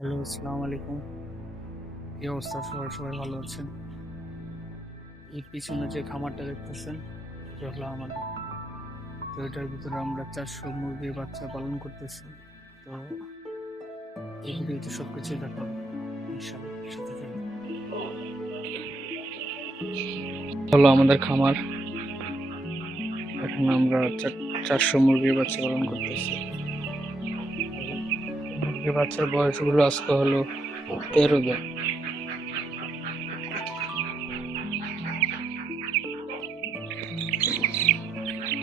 Hello, আসসালামু আলাইকুম। কি অবস্থা? সবাই সবাই ভালো আছেন? এর পিছনে যে খামারটা দেখতেছেন, এটা হলো আমাদের। তো এটার ভিতরে আমরা 400 মুরগির বাচ্চা পালন করতেছি। তো এই ভিডিওতে সবকিছু দেখাবো ইনশাআল্লাহ, সাথে থাকুন। হলো আমাদের খামার। এখানে আমরা 400 মুরগির বাচ্চা পালন করতেছি। মুরগির বাচ্চার বয়সগুলো আজকে হলো 13 দিন।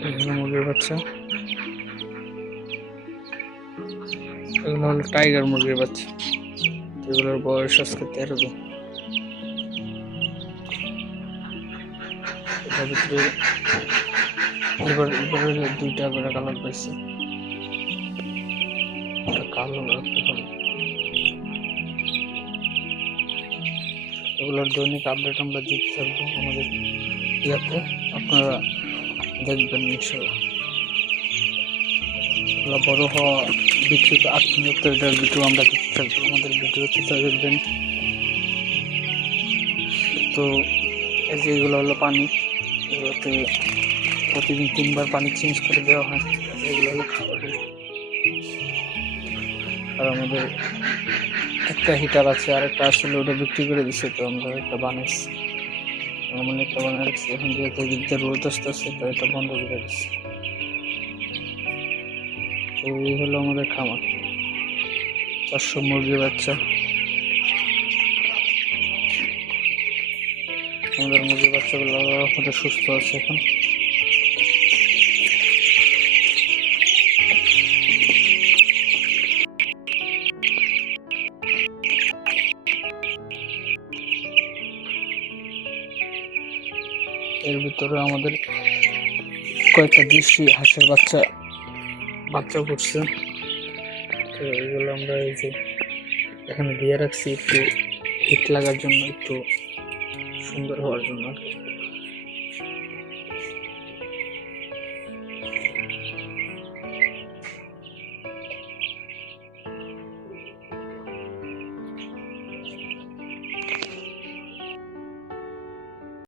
এগুলো মুরগির বাচ্চা, এগুলো হলো টাইগার মুরগির বাচ্চা। এগুলোর বয়স আজকে 13 দিন। এটার ভিতরে এবার দুইটা করে কালার পাইছে, একটা কালো আর একটা কালো। এগুলোর দৈনিক আপডেট আমরা দিতে থাকবো আমাদের ইয়াতে, আপনারা দেখবেন ইনশাল্লাহ। এগুলো বড় হওয়া বিক্রি আত্মীয়তার ভিডিও আমরা দিতে থাকবো আমাদের ভিডিওতে, দেখবেন। তো এই যে এগুলো হলো পানি, এগুলোতে প্রতিদিন 3বার পানি চেঞ্জ করে দেওয়া হয়। এগুলো হলো খাবার। আর আমাদের একটা হিটার আছে, আর একটা আসলে ওটা বিক্রি করে দিচ্ছে, তো আমরা একটা বানাইছি, মানে একটা বানাই রাখছি। এখন যেহেতু এদিকটা রোদ আসতেছে, তো এটা বন্ধ করে দিচ্ছি। তো এই হলো আমাদের খামার, 400 মুরগির বাচ্চা। আমাদের মুরগির বাচ্চাগুলো আমাদের সুস্থ আছে এখন। এর ভিতরে আমাদের কয়েকটা দেশি হাঁসের বাচ্চা করছে। তো এগুলো আমরা এই যে এখানে দিয়ে রাখছি, একটু হিট লাগার জন্য, একটু সুন্দর হওয়ার জন্য।